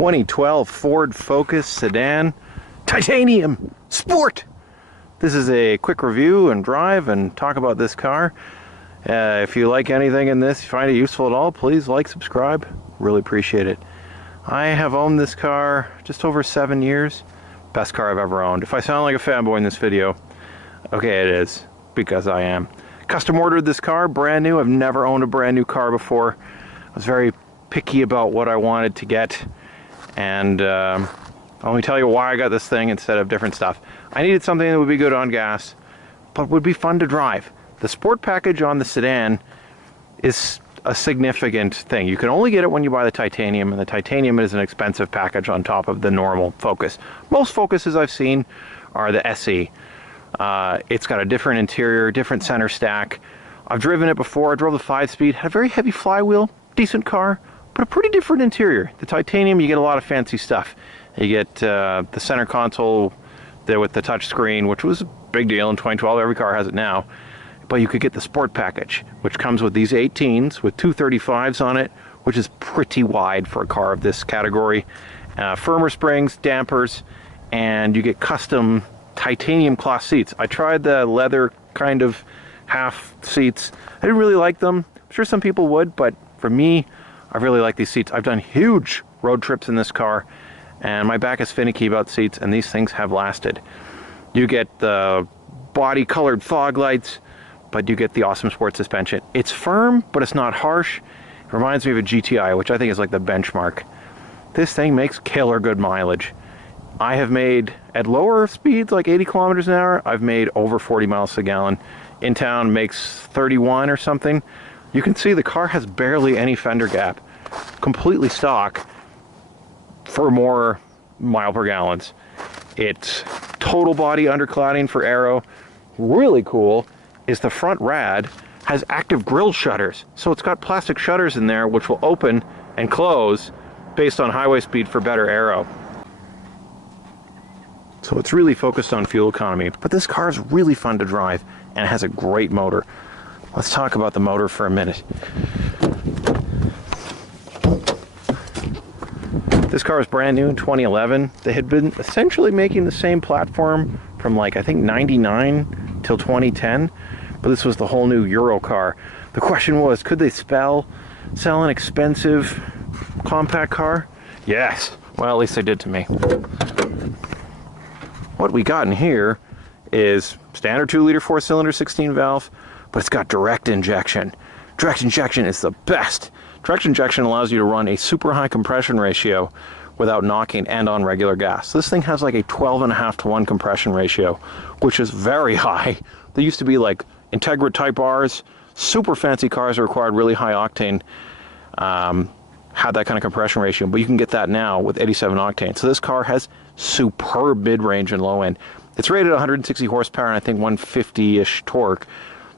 2012 Ford Focus sedan, titanium, sport. This is a quick review and drive and talk about this car. If you like anything in this, you find it useful at all, please like, subscribe. Really appreciate it. I have owned this car just over 7 years. Best car I've ever owned. If I sound like a fanboy in this video, okay, it is, because I am. Custom ordered this car, brand new. I've never owned a brand new car before. I was very picky about what I wanted to get, and let me tell you why I got this thing instead of different stuff. I needed something that would be good on gas, but would be fun to drive. The sport package on the sedan is a significant thing. You can only get it when you buy the titanium, and the titanium is an expensive package on top of the normal Focus. Most Focuses I've seen are the SE. It's got a different interior, different center stack. I've driven it before. I drove the 5-speed, had a very heavy flywheel, decent car, but a pretty different interior. The titanium, you get a lot of fancy stuff. You get the center console there with the touch screen, which was a big deal in 2012. Every car has it now. But you could get the sport package, which comes with these 18s with 235s on it, which is pretty wide for a car of this category. Firmer springs, dampers, and you get custom titanium cloth seats. I tried the leather kind of half seats. I didn't really like them. I'm sure some people would, but for me, I really like these seats. I've done huge road trips in this car, and my back is finicky about seats, and these things have lasted. You get the body colored fog lights, but you get the awesome sport suspension. It's firm, but it's not harsh. It reminds me of a GTI, which I think is like the benchmark. This thing makes killer good mileage. I have made, at lower speeds, like 80 kilometers an hour, I've made over 40 miles a gallon. In town makes 31 or something. You can see the car has barely any fender gap. Completely stock for more mile per gallons. It's total body undercladding for aero. Really cool is the front rad has active grille shutters. So it's got plastic shutters in there which will open and close based on highway speed for better aero. So it's really focused on fuel economy, but this car is really fun to drive and it has a great motor. Let's talk about the motor for a minute. This car was brand new in 2011. They had been essentially making the same platform from like, I think 99 till 2010, but this was the whole new Euro car. The question was, could they sell an expensive compact car? Yes. Well, at least they did to me. What we got in here is standard 2-liter 4-cylinder 16-valve, but it's got direct injection. Direct injection is the best. Direct injection allows you to run a super high compression ratio without knocking and on regular gas. This thing has like a 12.5 to 1 compression ratio, which is very high. There used to be like Integra Type Rs, super fancy cars that required really high octane, had that kind of compression ratio, but you can get that now with 87 octane. So this car has superb mid-range and low end. It's rated 160 horsepower and I think 150-ish torque,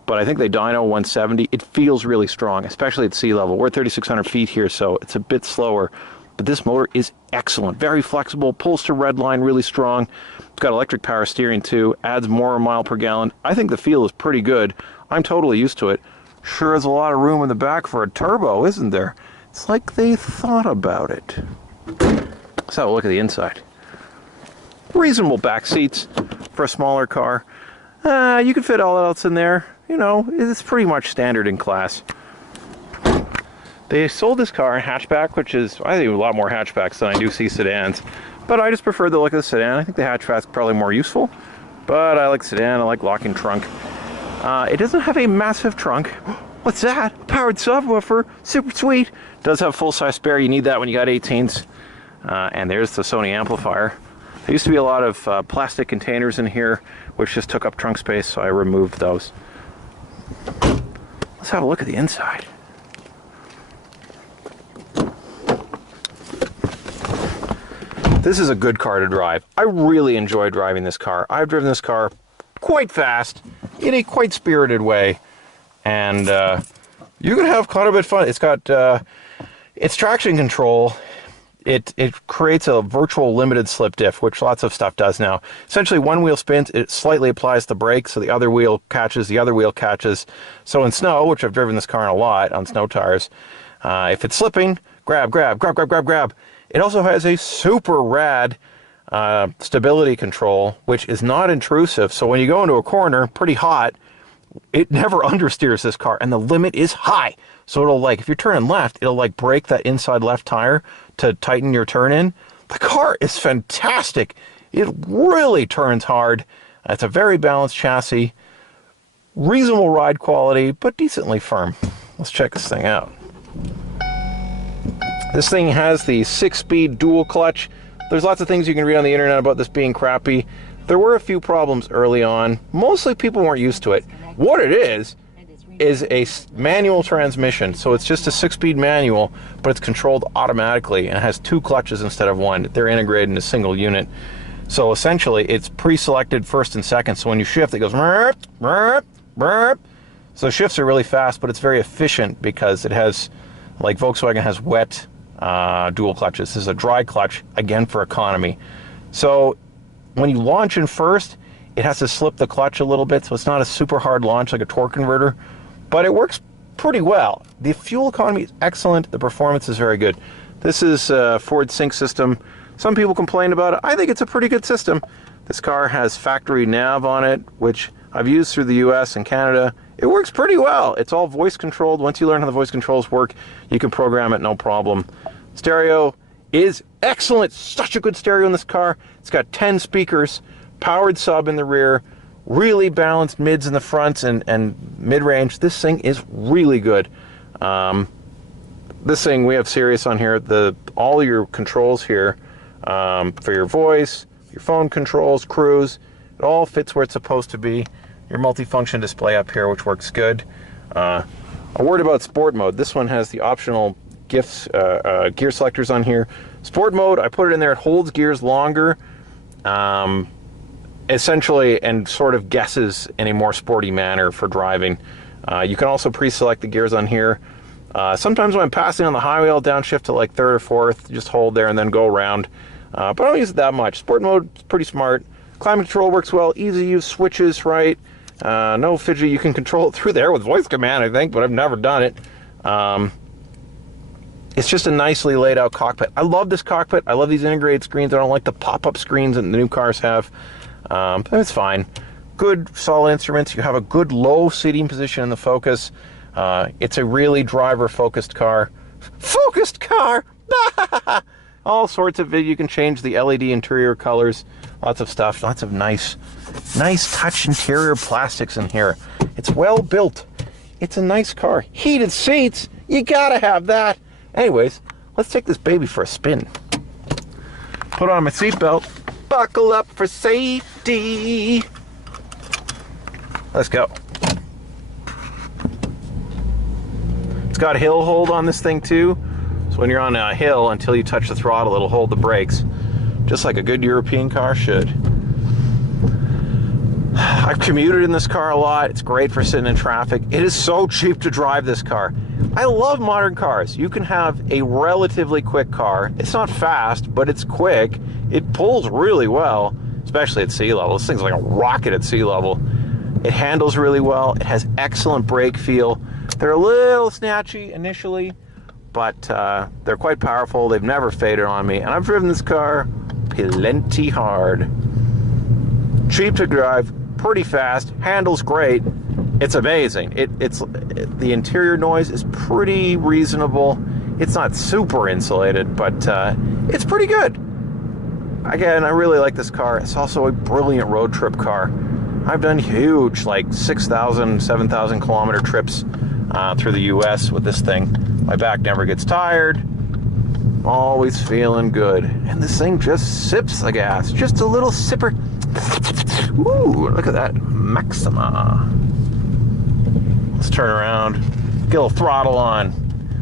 but I think they dyno 170. It feels really strong, especially at sea level. We're at 3,600 feet here, so it's a bit slower, but this motor is excellent. Very flexible, pulls to redline really strong. It's got electric power steering too, adds more mile per gallon. I think the feel is pretty good. I'm totally used to it. Sure is a lot of room in the back for a turbo, isn't there? It's like they thought about it. Let's have a look at the inside. Reasonable back seats for a smaller car. You can fit all else in there. You know, it's pretty much standard in class. They sold this car in hatchback, which is, I think, a lot more hatchbacks than I do see sedans. But I just prefer the look of the sedan. I think the hatchback's probably more useful. But I like sedan, I like locking trunk. It doesn't have a massive trunk. What's that? Powered subwoofer, super sweet. Does have full-size spare, you need that when you got 18s. And there's the Sony amplifier. There used to be a lot of plastic containers in here, which just took up trunk space, so I removed those. Let's have a look at the inside. This is a good car to drive. I really enjoy driving this car. I've driven this car quite fast, in a quite spirited way, and you're going to have quite a bit of fun. It's got its traction control. It creates a virtual limited slip diff, which lots of stuff does now. Essentially, one wheel spins, it slightly applies the brake, so the other wheel catches, the other wheel catches. So in snow, which I've driven this car in a lot on snow tires, if it's slipping, grab, grab, grab, grab, grab, grab. It also has a super rad stability control, which is not intrusive. So when you go into a corner, pretty hot, it never understeers this car, and the limit is high. So it'll, like, if you're turning left, it'll like break that inside left tire to tighten your turn in. The car is fantastic. It really turns hard. It's a very balanced chassis, reasonable ride quality, but decently firm. Let's check this thing out. This thing has the 6-speed dual clutch. There's lots of things you can read on the internet about this being crappy. There were a few problems early on. Mostly people weren't used to it. What it is a manual transmission. So it's just a 6-speed manual, but it's controlled automatically and it has 2 clutches instead of 1. They're integrated in a single unit. So essentially it's pre-selected first and second. So when you shift, it goes burp, burp, burp. So shifts are really fast, but it's very efficient because it has, like Volkswagen has wet dual clutches. This is a dry clutch, again for economy. So when you launch in first, it has to slip the clutch a little bit, so it's not a super hard launch like a torque converter, but it works pretty well. The fuel economy is excellent. The performance is very good. This is a Ford Sync system. Some people complain about it. I think it's a pretty good system. This car has factory nav on it, which I've used through the US and Canada. It works pretty well. It's all voice controlled. Once you learn how the voice controls work, you can program it no problem. Stereo is excellent. Such a good stereo in this car. It's got 10 speakers, powered sub in the rear, really balanced mids in the front and mid-range. This thing is really good. This thing, we have Sirius on here. All your controls here for your voice, your phone controls, cruise, it all fits where it's supposed to be. Your multifunction display up here, which works good. A word about sport mode. This one has the optional gear selectors on here. Sport mode, I put it in there. It holds gears longer, essentially, and sort of guesses in a more sporty manner for driving. You can also pre-select the gears on here. Sometimes when I'm passing on the highway, I'll downshift to like 3rd or 4th, just hold there and then go around. But I don't use it that much. Sport mode is pretty smart. Climate control works well. Easy to use switches, right? No fidget. You can control it through there with voice command, I think, but I've never done it. It's just a nicely laid out cockpit. I love this cockpit. I love these integrated screens. I don't like the pop-up screens that the new cars have. But it's fine. Good, solid instruments. You have a good low seating position in the Focus. It's a really driver-focused car. Focused car! All sorts of it. You can change the LED interior colors. Lots of stuff. Lots of nice touch interior plastics in here. It's well built. It's a nice car. Heated seats. You gotta have that. Anyways, let's take this baby for a spin. Put on my seatbelt. Buckle up for safety. Let's go. It's got a hill hold on this thing too. So when you're on a hill, until you touch the throttle, it'll hold the brakes. Just like a good European car should. I've commuted in this car a lot. It's great for sitting in traffic. It is so cheap to drive this car. I love modern cars. You can have a relatively quick car. It's not fast, but it's quick. It pulls really well, especially at sea level. This thing's like a rocket at sea level. It handles really well. It has excellent brake feel. They're a little snatchy initially, but they're quite powerful. They've never faded on me, and I've driven this car plenty hard. Cheap to drive, pretty fast, handles great. It's amazing. The interior noise is pretty reasonable. It's not super insulated, but it's pretty good. Again, I really like this car. It's also a brilliant road trip car. I've done huge, like 6,000, 7,000 kilometer trips through the US with this thing. My back never gets tired. Always feeling good. And this thing just sips the gas. Just a little sipper. Ooh, look at that Maxima. Let's turn around. Get a little throttle on.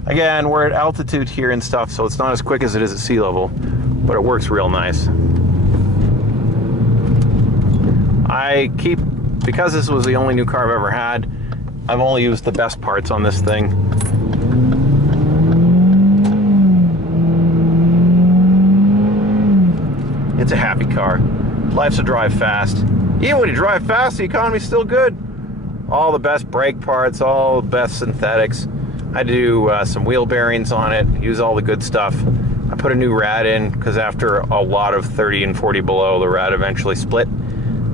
Again, we're at altitude here and stuff, so it's not as quick as it is at sea level, but it works real nice. Because this was the only new car I've ever had, I've only used the best parts on this thing. It's a happy car. Life's to drive fast. Even when you drive fast, the economy's still good. All the best brake parts, all the best synthetics. I do some wheel bearings on it, use all the good stuff. I put a new rad in because after a lot of 30 and 40 below, the rad eventually split.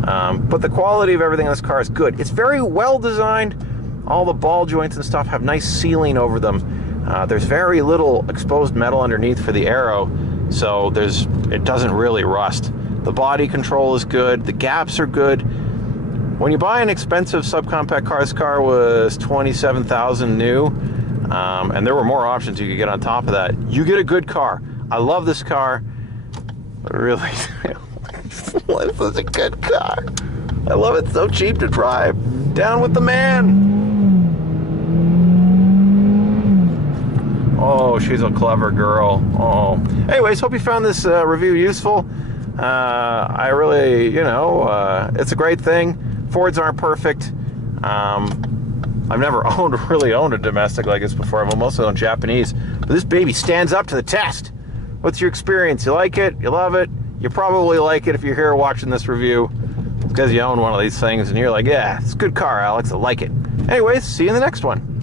But the quality of everything in this car is good. It's very well designed. All the ball joints and stuff have nice sealing over them. There's very little exposed metal underneath for the aero, so it doesn't really rust. The body control is good. The gaps are good. When you buy an expensive subcompact car, this car was $27,000 new, and there were more options you could get on top of that. You get a good car. I love this car. Really, this is a good car. I love it. So cheap to drive. Down with the man. Oh, she's a clever girl. Oh. Anyways, hope you found this review useful. I really, it's a great thing. Fords aren't perfect. I've never really owned a domestic like this before. I've mostly owned Japanese. But this baby stands up to the test. What's your experience? You like it? You love it? You probably like it if you're here watching this review. It's because you own one of these things and you're like, yeah, it's a good car, Alex. I like it. Anyways, see you in the next one.